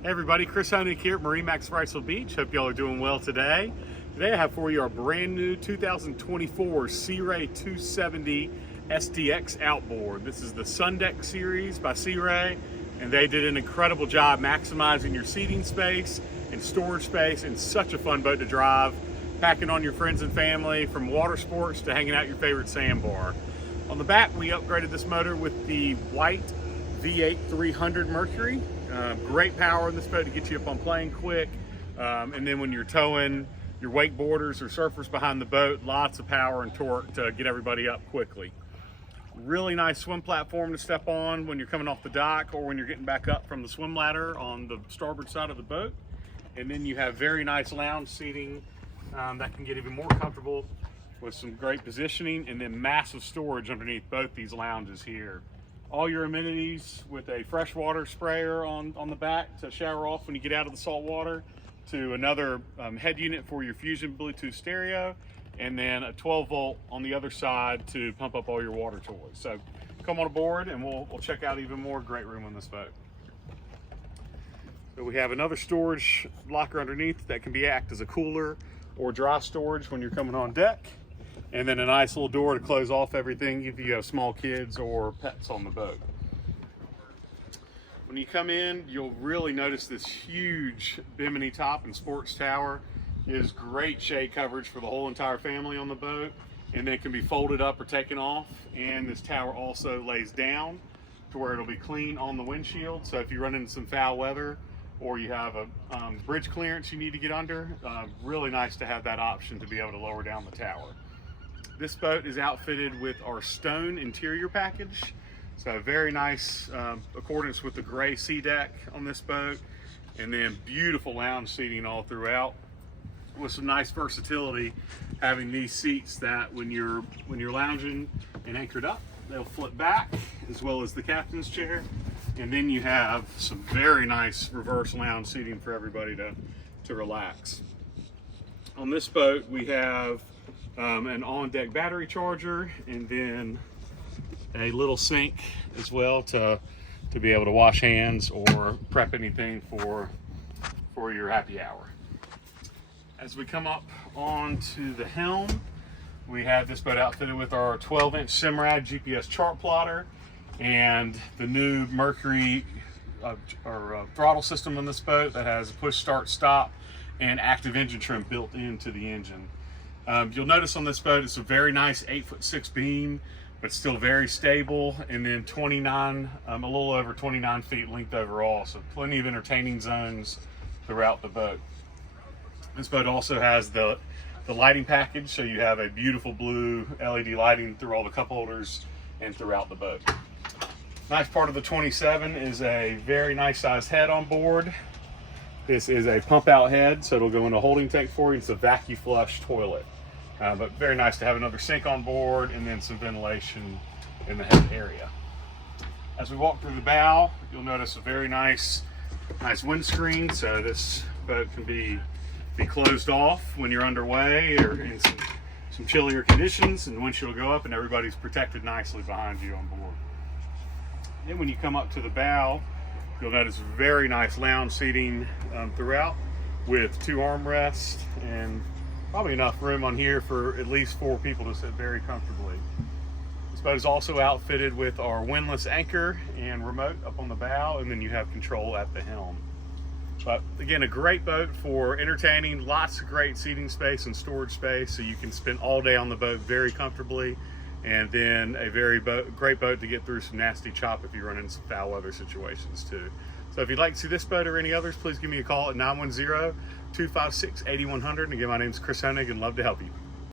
Hey everybody, Chris Honig here at MarineMax Wrightsville Beach. Hope y'all are doing well today. Today I have for you our brand new 2024 Sea Ray 270 SDX Outboard. This is the Sun Deck series by Sea Ray, and they did an incredible job maximizing your seating space and storage space, and such a fun boat to drive, packing on your friends and family, from water sports to hanging out your favorite sandbar. On the back, we upgraded this motor with the white V8 300 Mercury. Great power in this boat to get you up on plane quick, and then when you're towing your wakeboarders or surfers behind the boat, lots of power and torque to get everybody up quickly. Really nice swim platform to step on when you're coming off the dock or when you're getting back up from the swim ladder on the starboard side of the boat. And then you have very nice lounge seating that can get even more comfortable with some great positioning, and then massive storage underneath both these lounges here. All your amenities with a freshwater sprayer on the back to shower off when you get out of the salt water, to another head unit for your Fusion Bluetooth stereo, and then a 12-volt on the other side to pump up all your water toys. So come on aboard and we'll check out even more great room on this boat. So we have another storage locker underneath that can act as a cooler or dry storage when you're coming on deck. And then a nice little door to close off everything if you have small kids or pets on the boat. When you come in, you'll really notice this huge bimini top and sports tower. It is great shade coverage for the whole entire family on the boat, and then it can be folded up or taken off. And this tower also lays down to where it'll be clean on the windshield. So if you run into some foul weather or you have a bridge clearance you need to get under, really nice to have that option to be able to lower down the tower. This boat is outfitted with our stone interior package. So very nice accordance with the gray sea deck on this boat, and then beautiful lounge seating all throughout with some nice versatility, having these seats that when you're lounging and anchored up, they'll flip back, as well as the captain's chair. And then you have some very nice reverse lounge seating for everybody to relax. On this boat we have an on-deck battery charger, and then a little sink as well to be able to wash hands or prep anything for your happy hour. As we come up onto the Helm, we have this boat outfitted with our 12-inch Simrad GPS chart plotter and the new Mercury throttle system on this boat that has a push start stop and active engine trim built into the engine. You'll notice on this boat it's a very nice 8'6" beam, but still very stable, and then a little over 29 feet length overall, so plenty of entertaining zones throughout the boat. This boat also has the lighting package, so you have a beautiful blue LED lighting through all the cup holders and throughout the boat. Nice part of the 27 is a very nice sized head on board. This is a pump out head, so it'll go in a holding tank for you. It's a vacuum flush toilet. But very nice to have another sink on board, and then some ventilation in the head area. As we walk through the bow, you'll notice a very nice windscreen, so this boat can be closed off when you're underway or in some chillier conditions, and the windshield will go up and everybody's protected nicely behind you on board. Then when you come up to the bow, you'll notice very nice lounge seating throughout, with 2 armrests and probably enough room on here for at least 4 people to sit very comfortably. This boat is also outfitted with our windlass anchor and remote up on the bow, and then you have control at the helm. But again, a great boat for entertaining, lots of great seating space and storage space, so you can spend all day on the boat very comfortably, and then a great boat to get through some nasty chop if you run into some foul weather situations too. So if you'd like to see this boat or any others, please give me a call at 910-256-8100. And again, my name is Chris Honig and love to help you.